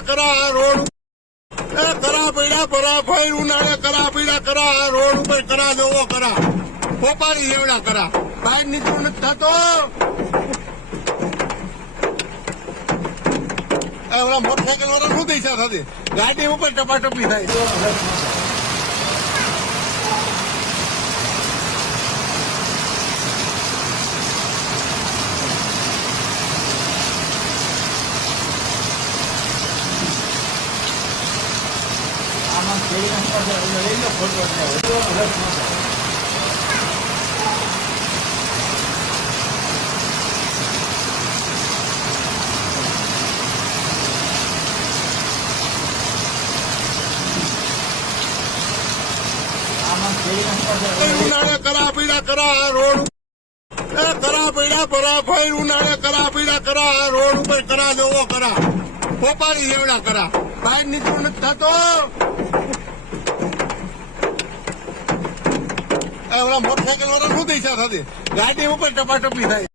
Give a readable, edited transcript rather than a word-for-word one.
પીડા કરા રોડ એ કરા પીડા પરા ફાઈ ઉનાળે કરા પીડા કરા રોડ ઉપર કરા જોવો કરા ખોપારી જેવડા કરા બહાર નીકળું નથી થતો. ઓલા મોટરસાયકલ વાળા શું દિશા થતી ગાડી ઉપર ટપાટપી થાય. ઉનાળે કરા પીડા કરા રોડ એ કરા પીડા પરા ફાઈ ઉનાળે કરા પીડા કરા રોડ ઉપર કરા જોવો કરા ખોપારી જેવડા કરા બહાર નીકળું નથી થતો. ઓલા મોટરસાયકલ વાળા શું દિશા થતી ગાડી ઉપર ટપાટપી થાય.